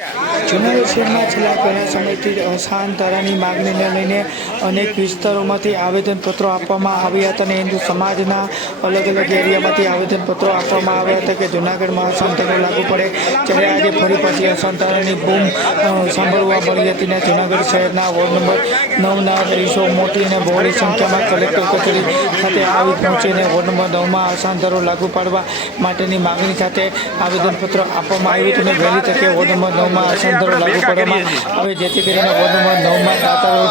Yeah. Junagadh શહેરમાં છેલ્લા ઘણા સમયથી અસાન ધારાની માગણીને લઈને અનેક વિસ્તારોમાંથી આવેદનપત્રો આપવામાં આવ્યા હતા અને હિન્દુ સમાજના અલગ અલગ એરિયામાંથી આવેદનપત્રો આપવામાં આવ્યા હતા કે જુનાગઢમાં અશાંત ધારો લાગુ પડે, જ્યારે આજે ફરી પાછી અસાન ધારાની બૂમ સાંભળવા મળી હતી ને જુનાગઢ શહેરના વોર્ડ નંબર નવના રહીશો મોટી અને બહોળી સંખ્યામાં કલેક્ટર કચેરી ખાતે આવી પહોંચીને વોર્ડ નંબર નવમાં અશાંત ધારો લાગુ પાડવા માટેની માગણી સાથે આવેદનપત્ર આપવામાં આવ્યું હતું અને વહેલી તકે વોર્ડ નંબર નવમાં અશાંત ધારો લાગુ પાડવામાં આવે જેથી કરીને વધુમાં નવમાં દાતારો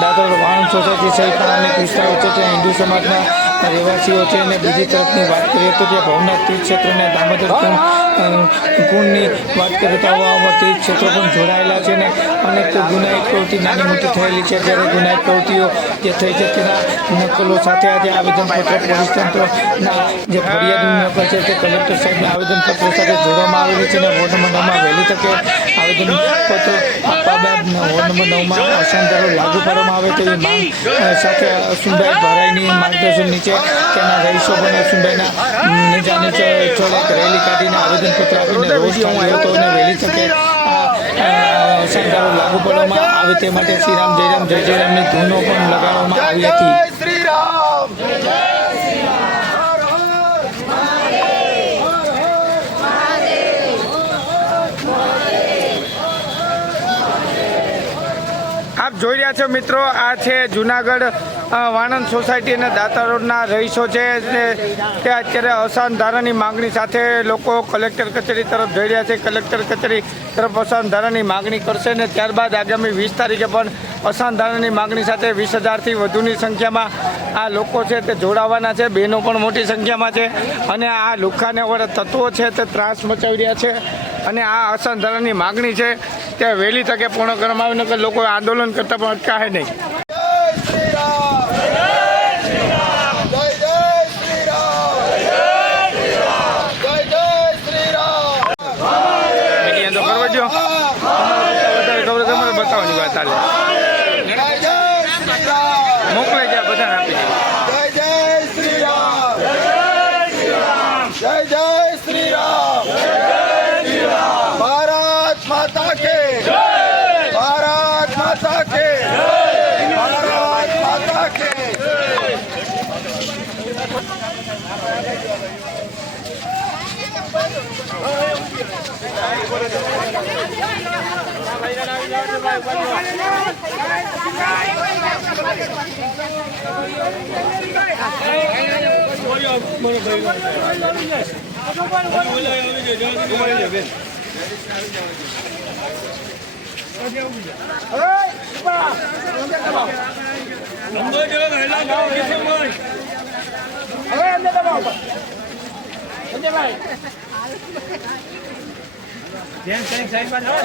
દાતારો વાહન સોસાયટી સહિતના અનેક વિસ્તારો છે ત્યાં હિન્દુ સમાજના રહેવાસીઓ છે અને બીજી તરફની વાત કરીએ તો ત્યાં ભવનાથ તીર્થ ક્ષેત્ર અને દામોદર કુંડની વાત કરીએ તો આવા આવા તીર્થ ક્ષેત્રો પણ જોડાયેલા છે અને અનેક ગુનાહિત પ્રવૃત્તિ, નાની મોટી થયેલી છે. જ્યારે ગુનાહિત પ્રવૃત્તિઓ જે થઈ છે તેના નકલો સાથે આજે આવેદનપત્ર, પોલીસ તંત્રના જે ફરિયાદ નકલ છે તે કલેક્ટર સાહેબને આવેદનપત્ર સાથે જોડવામાં આવેલી છે અને વોર્ડ નંબર નવમાં વહેલી તકે આવેદનપત્ર આપવા બાદ વોર્ડ નંબર નવમાં અસંતરો લાગુ કરવામાં આવે તેવી માંગ સાથે અસુભાઈ ભરાઈની માર્ગદર્શન નીચે તેના રહીશો પણ અશ્વિનભાઈના નીચા નીચે રેલી કાઢીને આવેદનપત્ર આપીને હતો અને વહેલી તકે સરકારો લાગુ પાડવામાં આવે તે માટે શ્રીરામ જયરામ જય જયરામની ધૂનો પણ લગાડવામાં આવી હતી શ્રી આપ જોઈ રહ્યા છો મિત્રો આ છે જુનાગઢ વાણંદ સોસાયટી અને દાતા રોડના રહીશો છે તે અત્યારે અસાન ધારાની માંગણી સાથે લોકો કલેક્ટર કચેરી તરફ જઈ રહ્યા છે. કલેક્ટર કચેરી તરફ અસાન ધારાની માંગણી કરશે ને ત્યારબાદ આગામી વીસ તારીખે પણ અસાન ધારાની માંગણી સાથે વીસ હજારથી વધુની સંખ્યામાં આ લોકો છે તે જોડાવાના છે. બહેનો પણ મોટી સંખ્યામાં છે અને આ લુખાને વડે તત્વો છે તે ત્રાસ મચાવી રહ્યા છે અને આ અસાન ધારાની માંગણી છે તે વહેલી તકે પૂર્ણ કરવામાં આવે કે લોકો આંદોલન કરતા પણ અટકાશે નહીં. ચાલે મોકલે ગયા બધાને આપી Đồng người đưa người lên đâu đi xem ơi. Ở em đây đâu. Ở đây này. જેમ સાઈન સાઈનમાં જાવ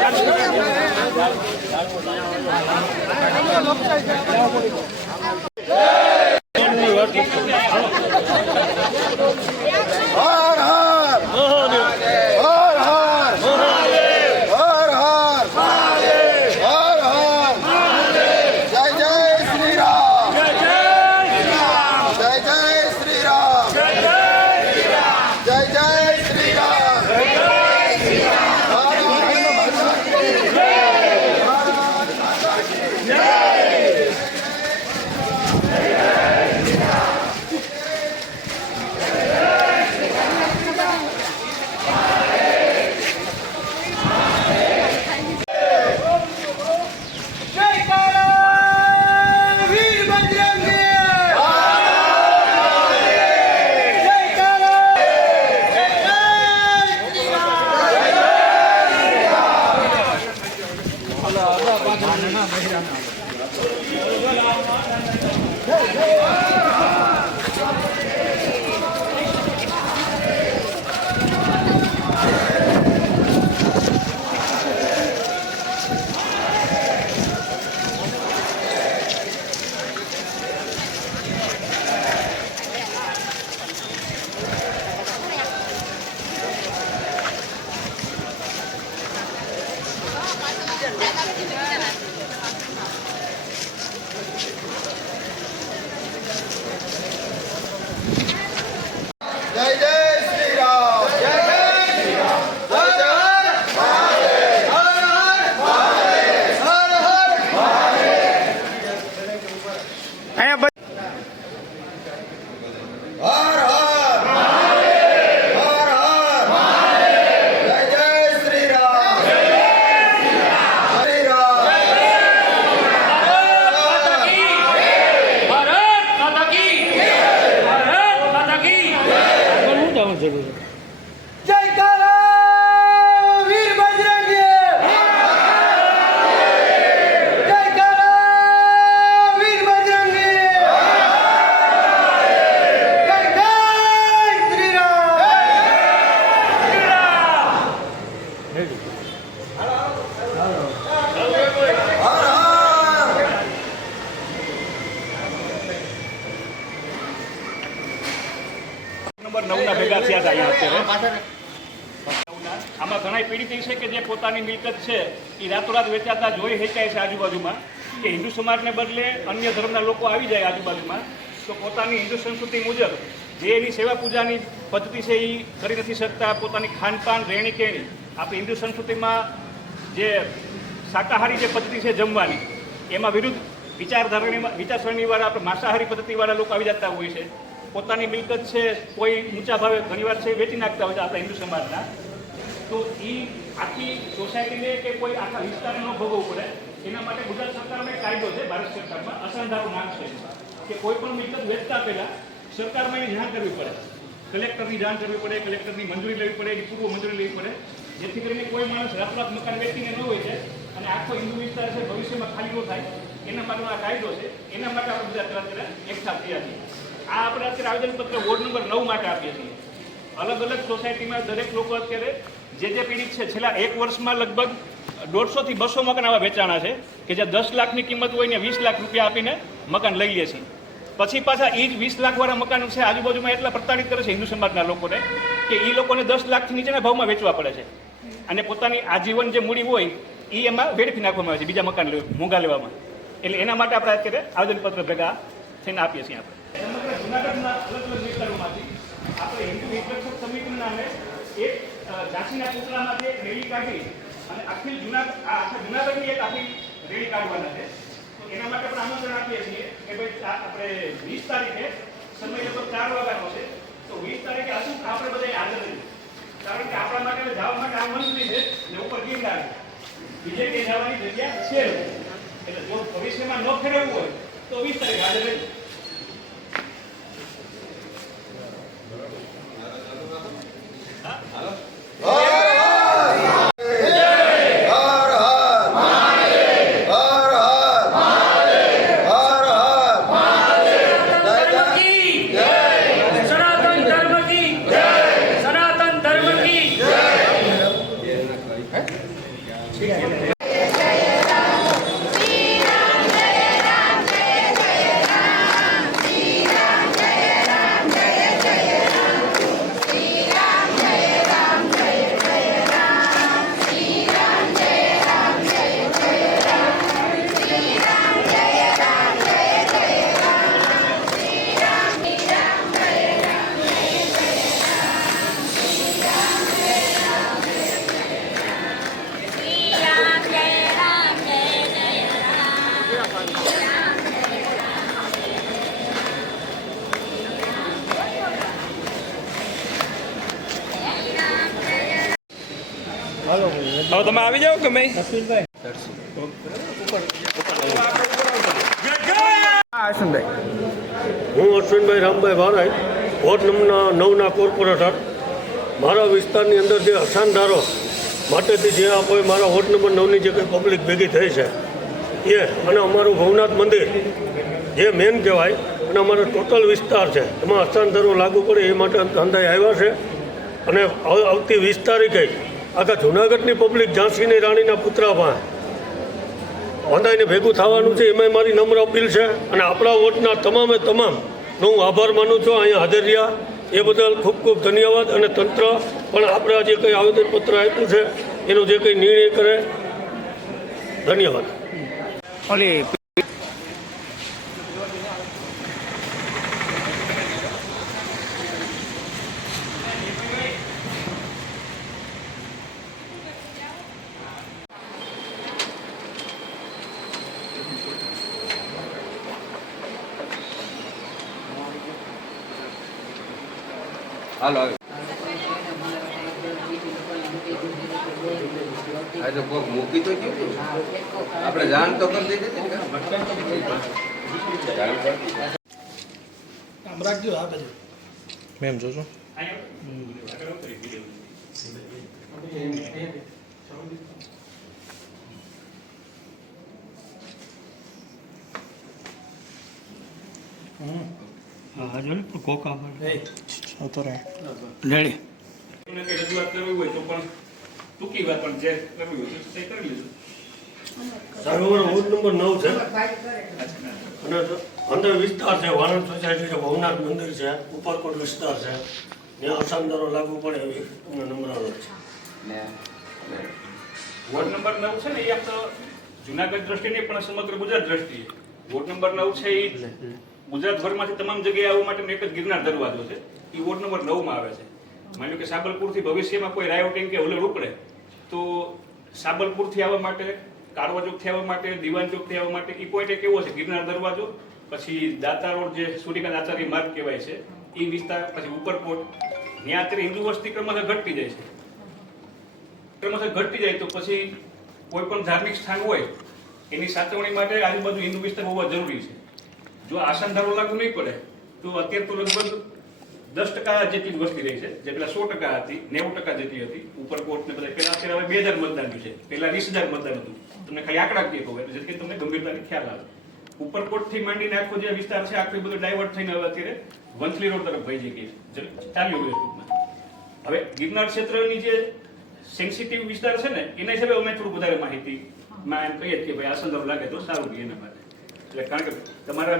અહીંયા પોતાની મિલકત છે, એ રાતોરાત વેચાતા જોઈ શકાય છે આજુબાજુમાં કે હિન્દુ સમાજને બદલે અન્ય ધર્મના લોકો આવી જાય આજુબાજુમાં. તો પોતાની હિન્દુ સંસ્કૃતિ મુજબ જે એની સેવા પૂજાની પદ્ધતિ છે એ કરી નથી શકતા, પોતાની ખાનપાન રહેણી કહેણી આપણી હિન્દુ સંસ્કૃતિમાં જે શાકાહારી જે પદ્ધતિ છે જમવાની, એમાં વિરુદ્ધ વિચારધારણીમાં, વિચારસરણીવાળા આપણે માંસાહારી પદ્ધતિવાળા લોકો આવી જતા હોય છે. પોતાની મિલકત છે, કોઈ ઊંચા ભાવે ઘણીવાર છે વેચી નાખતા હોય છે આપણા હિન્દુ સમાજના. તો એ આખી સોસાયટીને કે કોઈ આખા વિસ્તારને ન ભોગવવું પડે. એના માટે ગુજરાત સરકારનો એક કાયદો છે, ભારત સરકારમાં અસંધારું નામ છે. કે કોઈ પણ મિલકત વેચતા પહેલાં સરકારમાં એની જાણ કરવી પડે. કલેક્ટરની જાણ કરવી પડે, કલેક્ટરની મંજૂરી લેવી પડે, એની પૂર્વ મંજૂરી લેવી પડે. જેથી કરીને કોઈ માણસ રાતોરાત મકાન વેચીને ન હોય છે અને આખો હિન્દુ વિસ્તાર છે, ભવિષ્યમાં ખાલી ન થાય. એના માટેનો આ કાયદો છે. એના માટે આપણે બધા અત્યારે એકઠા થયા છીએ. આ આપણે અત્યારે આવેદનપત્ર વોર્ડ નંબર નવ માટે આપીએ છીએ. અલગ અલગ સોસાયટીમાં દરેક લોકો અત્યારે જે જે પીડિત છે, છેલ્લા એક વર્ષમાં લગભગ દોઢસોથી બસો મકાન આવા વેચાણા છે કે જે દસ લાખની કિંમત હોય ને વીસ લાખ રૂપિયા આપીને મકાન લઈ લે છે. પછી પાછા એ જ વીસ લાખવાળા મકાન છે, આજુબાજુમાં એટલા પ્રતાડિત કરે છે હિન્દુ સમાજના લોકોને કે એ લોકોને દસ લાખથી નીચેના ભાવમાં વેચવા પડે છે. અને પોતાની આજીવન જે મૂડી હોય એ એમાં વેડફી નાખવામાં આવે છે બીજા મકાન મોંઘા લેવામાં. એટલે એના માટે આપણે અત્યારે આવેદનપત્ર ભેગા થઈને આપીએ છીએ આપણે સમગ્ર જુનાગઢના અલગ અલગ વિસ્તારોમાંથી આપણે હિન્દુ હિતરક્ષક સમિતિના ઝાંસીના પુતળામાંથી એક રેલી કાઢી અને આખી આ આખા જુનાગઢની એક આખી રેલી કાઢવાના છે. તો એના માટે પણ આમંત્રણ આપીએ છીએ કે ભાઈ આપણે વીસ તારીખે સમય લગભગ ચાર વાગ્યાનો છે. તો વીસ તારીખે અચૂક આપણે બધા હાજર રહીએ? કારણ કે આપણા માટે જવા માટે આમંત્રી છે ને ઉપર ગીરનાર બીજે કે જવાની જગ્યા છે એટલે જો ભવિષ્યમાં ન ફેરવવું હોય તો વીસ તારીખે હાજર રહીએ. હર તમે આવી જાઓ કે મેં હા હું અશ્વિનભાઈ રામભાઈ ભારાઈ વોર્ડ નંબરના નવના કોર્પોરેટર. મારા વિસ્તારની અંદર જે અસાનધારો માટેથી જે આ કોઈ મારા વોર્ડ નંબર નવની જે કંઈ પબ્લિક ભેગી થઈ છે, એ અને અમારું ભવનાથ મંદિર, જે મેન કહેવાય, અને અમારો ટોટલ વિસ્તાર છે, એમાં અસાનધારો લાગુ પડે એ માટે અંદાજ આવ્યા છે. અને આવતી વીસ તારીખે આખા જુનાગઢની પબ્લિક ઝાંસીની રાણીના પુતળામાં વાંધાઈને ભેગું થવાનું છે, એમાંય મારી નમ્ર અપીલ છે અને આપણા વોટના તમામે તમામ હું આભાર માનું છું, અહીંયા હાજર રહ્યા. એ બદલ ખૂબ ખૂબ ધન્યવાદ અને તંત્ર પણ આપણા જે કંઈ આવેદનપત્ર આપ્યું છે, એનો જે કંઈ નિર્ણય કરે, ધન્યવાદ. ઓલી હાલો આવી હા તો કોક મૂકી તો ગયું આપણે જાણ તો કરી દીધી હતી કોક જાણ કરી. રેડી. એમને કંઈ રજૂઆત કરવી હોય તો પણ ટૂંકી વાત પણ જે કરવી હોય તો તે કરી લેજો. સરોવર વોર્ડ નંબર નવ છે. અને અંદર વિસ્તાર છે વાણંદ સોસાયટી છે ભવનાથ મંદિર છે ઉપરકોટ વિસ્તાર છે. ત્યાં અસાનદારો લાગુ પડે એવી અમને અનુરોધ છે. ને વોર્ડ નંબર નવ છે ને એ તો જુનાગઢ દ્રષ્ટિએ પણ સમગ્ર ગુજરાત દ્રષ્ટિએ વોર્ડ નંબર નવ છે એ ગુજરાતભરમાંથી તમામ જગ્યાએ આવવા માટેનો એક જ ગિરનાર દરવાજો છે. એ વોર્ડ નંબર નવમાં આવે છે. માની લો કે સાબલપુરથી ભવિષ્યમાં કોઈ રાયોટિંગ કે હુલડ ઉપડે, તો સાબલપુરથી આવવા માટે કાળવા ચોકથી આવવા માટે, દિવાન ચોકથી આવવા માટે એ પોઈન્ટ એક એવો છે? ગિરનાર દરવાજો, પછી દાતા રોડ જે સૂર્યકાંત આચાર્ય માર્ગ કહેવાય છે એ વિસ્તાર, પછી ઉપરકોટ. ત્યાં અત્યારે હિન્દુ વસ્તી ક્રમશઃ ઘટતી જાય છે. ક્રમશઃ ઘટતી જાય તો પછી કોઈ પણ ધાર્મિક સ્થાન હોય, એની સાચવણી માટે આજુબાજુ હિન્દુ વિસ્તાર હોવા જરૂરી છે. જો આસનધારો લાગુ નહીં પડે, તો અત્યારે તો લગભગ દસ ટકા જેટલી વસ્તી રહી છે. જે પેલા સો ટકા હતી, નેવું ટકા જેટલી હતી. ઉપરકોટ કોર્ટને બધા પેલા અત્યારે હવે બે હજાર મતદાન છે. પેલા વીસ હજાર મતદાન હતું. તમને ખાલી આંકડાકીય કહી એટલે જેથી તમને ગંભીરતાની ખ્યાલ આવે. ઉપરકોટથી માંડીને આખો જે વિસ્તાર છે, આખો બધું ડાયવર્ટ થઈને હવે અત્યારે વંથલી રોડ તરફ વહી જઈ ગઈ છે. ચાલ્યું રહ્યું ટૂંકમાં. હવે ગિરનાર ક્ષેત્રની જે સેન્સિટિવ વિસ્તાર છે ને, એના હિસાબે અમે થોડું વધારે માહિતી માં એમ કહીએ કે ભાઈ આ સંદર્ભ લાગે તો સારું રહે એના માટે. એટલે કારણ કે તમારા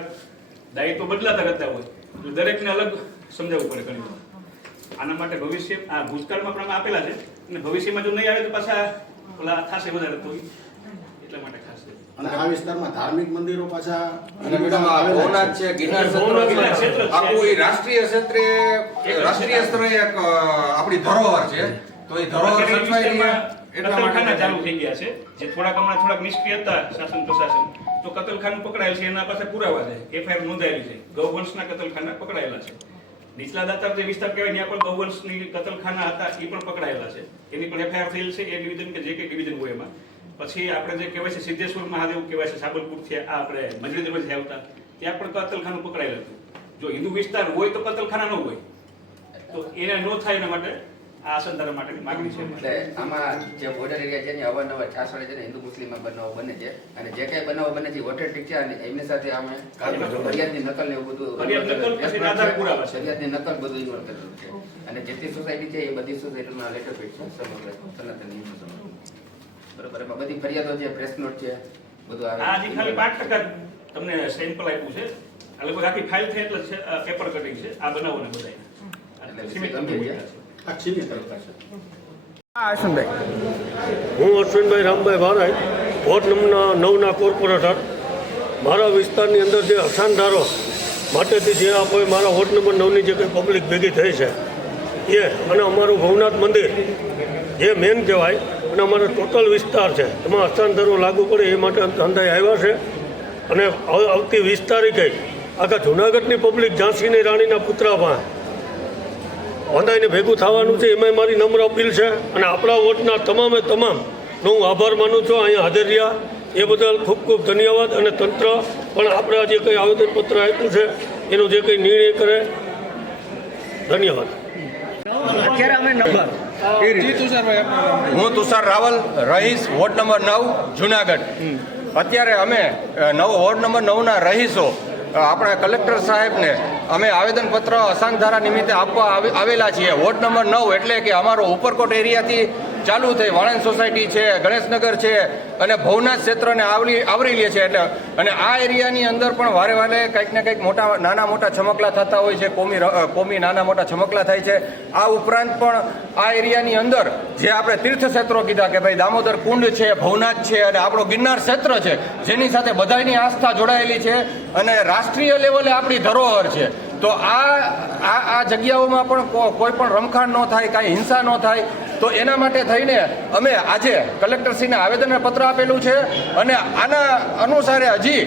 દાયિત્વ બદલાતા રહેતા હોય દરેકને અલગ સમજાવવું પડે ઘણી આના માટે ભવિષ્ય આ ભૂતકાળમાં પણ અમે આપેલા છે અને ભવિષ્યમાં જો નહીં આવે તો પાછા ઓલા થશે વધારે તો. એટલા માટે ખાસ અને આ વિસ્તારમાં ધાર્મિક મંદિરો પાછા અને મેડમ આ ભવનાથ છે ગિરનાર ક્ષેત્ર આખું એ રાષ્ટ્રીય ક્ષેત્રે રાષ્ટ્રીય સ્તરે એક આપણી ધરોહર છે. તો એ ધરોહર સચવાઈ એટલા કતલખાના ચાલુ થઈ ગયા છે. જે થોડાક હમણાં થોડાક નિષ્ક્રિય હતા શાસન પ્રશાસન. તો કતલખાનું પકડાયેલ છે એના પાસે પુરાવા છે. એફઆઈઆર નોંધાયેલી છે. ગૌવંશના કતલખાના પકડાયેલા છે. નીચલા દાતાર જે વિસ્તાર કહેવાય, ત્યાં પણ ગૌવંશની કતલખાના હતા, એ પણ પકડાયેલા છે. એની પણ એફઆઈઆર થયેલ છે, એ ડિવિઝન કે જે કંઈ ડિવિઝન હોય એમાં. પછી આપણે જે કહેવાય છે, સિદ્ધેશ્વર મહાદેવ કહેવાય છે સાબરપુરથી આ આપણે મજરી દરવાજે આવતા ત્યાં પણ કતલખાનું પકડાયેલું હતું. જો હિન્દુ વિસ્તાર હોય તો કતલખાના ન હોય. તો એને ન થાય એના માટે આ માટેની માગણી છે. એટલે આમાં જે બોર્ડર એરિયા છે ને અવારનવાર છાસવાડે છે ને હિન્દુ મુસ્લિમમાં બનાવો બને છે. અને જે કઈ બનાવો બને છે ઓથેન્ટિક છે અને એમની સાથે અમે ફરિયાદની નકલ ને એવું બધું ફરિયાદ નકલ પછી આધાર પુરાવા છે. ફરિયાદની નકલ બધું ઇન્વોલ્વ કરેલું છે. અને જેટલી સોસાયટી છે એ બધી સોસાયટીમાં લેટર પેડ છે. સમગ્ર સનાતન હિન્દુ સમાજ. બરોબર? એમાં બધી ફરિયાદો છે પ્રેસ નોટ છે બધું આવે. ખાલી તમને સેમ્પલ આપ્યું છે. આ લગભગ આખી ફાઇલ થઈ એટલે પેપર કટિંગ છે. આ બનાવોને બધાય એટલે સીમિત. આ તરફ હા અશ્વિનભાઈ રામભાઈ ભારાઈ વોર્ડ નંબર નવના કોર્પોરેટર. મારા વિસ્તારની અંદર જે અસાનધારો માટેથી જે આ કોઈ મારા વોર્ડ નંબર નવની જે કંઈ પબ્લિક ભેગી થઈ છે એ અને અમારું ભવનાથ મંદિર જે મેન કહેવાય અને અમારો ટોટલ વિસ્તાર છે એમાં અસાનધારો લાગુ પડે એ માટે અંદાજ આવ્યા છે. અને આવતી વીસ તારીખે આખા જુનાગઢની પબ્લિક ઝાંસીની રાણીના પુત્રા વાંધાઈને ભેગું થવાનું છે એમાંય મારી નમ્ર અપીલ છે અને આપણા વોટના તમામે તમામ હું આભાર માનું છું અહીંયા હાજર રહ્યા. એ બદલ ખૂબ ખૂબ ધન્યવાદ અને તંત્ર પણ આપણા જે કંઈ આવેદનપત્ર આપ્યું છે એનો જે કંઈ નિર્ણય કરે ધન્યવાદ. હું તુષાર રાવલ રહીશ વોર્ડ નંબર નવ જુનાગઢ. અત્યારે અમે નવ વોર્ડ નંબર નવના રહીશો. આપણા કલેક્ટર સાહેબને અમે આવેદનપત્ર અસાંગધારા નિમિત્તે આપવા આવે- આવેલા છીએ. વોર્ડ નંબર નવ એટલે કે અમારો ઉપરકોટ એરિયાથી ચાલુ થઈ વાણંદ સોસાયટી છે, ગણેશનગર છે અને ભવનાથ ક્ષેત્રને આવરી આવરી લે છે એટલે અને આ એરિયાની અંદર પણ વારે વારે કંઈક ને કંઈક મોટા નાના મોટા છમકલા થતા હોય છે, કોમી કોમી નાના મોટા છમકલા થાય છે. આ ઉપરાંત પણ આ એરિયાની અંદર જે આપણે તીર્થ ક્ષેત્રો કીધા કે ભાઈ દામોદર કુંડ છે, ભવનાથ છે અને આપણો ગિરનાર ક્ષેત્ર છે, જેની સાથે બધાની આસ્થા જોડાયેલી છે અને રાષ્ટ્રીય લેવલે આપણી ધરોહર છે. તો આ આ જગ્યાઓમાં પણ કોઈ પણ રમખાણ ન થાય, કાંઈ હિંસા ન થાય તો એના માટે થઈને અમે આજે કલેક્ટરશ્રીને આવેદન પત્ર આપેલું છે અને આના અનુસારે હજી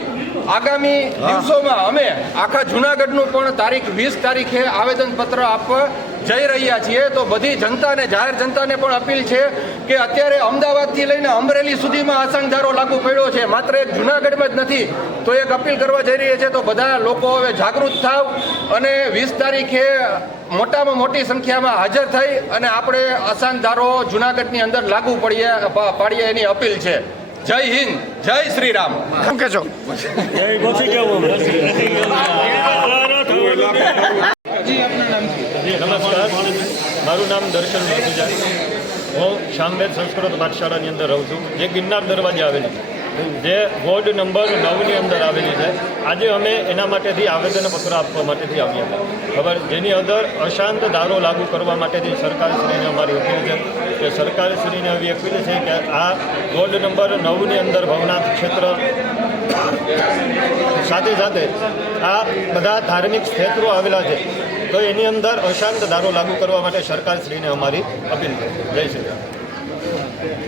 આગામી દિવસોમાં અમે આખા જુનાગઢનું પણ તારીખ વીસ તારીખે આવેદન પત્ર આપવા જઈ રહ્યા છીએ તો બધી જનતાને જાહેર જનતાને પણ અપીલ છે કે અત્યારે અમદાવાદથી લઈને અમરેલી સુધીમાં આસંગધારો લાગુ પડ્યો છે. માત્ર એક જુનાગઢમાં જ નથી તો એક અપીલ કરવા જઈ રહ્યા છે તો બધા લોકો હવે જાગૃત થાવ અને વીસ તારીખે મોટામાં મોટી સંખ્યામાં હાજર થઈ અને આપણે અસાનધારો જુનાગઢની અંદર લાગુ પડીએ પાડીએ એની અપીલ છે. જય હિન્દ જય શ્રી રામ શું કહેશો? પછી કેવું નમસ્કાર. મારું નામ દર્શન માધુજા હું શામબેદ સંસ્કૃત પાઠશાળાની અંદર રહું છું. જે ગિરનાર દરવાજે આવેલી છે. જે વોર્ડ નંબર નવની અંદર આવેલી છે. આજે અમે એના માટેથી આવેદનપત્ર આપવા માટેથી આવ્યા હતા. ખબર જેની અંદર અશાંત ધારો લાગુ કરવા માટેથી સરકારશ્રીને અમારી અપીલ છે કે સરકારશ્રીને એવી અપીલ છે કે આ વોર્ડ નંબર નવની અંદર ભવનાથ ક્ષેત્ર સાથે સાથે આ બધા ધાર્મિક ક્ષેત્રો આવેલા છે. તો એની અંદર અશાંત ધારો લાગુ કરવા માટે સરકારશ્રીને અમારી અપીલ છે જય શ્રી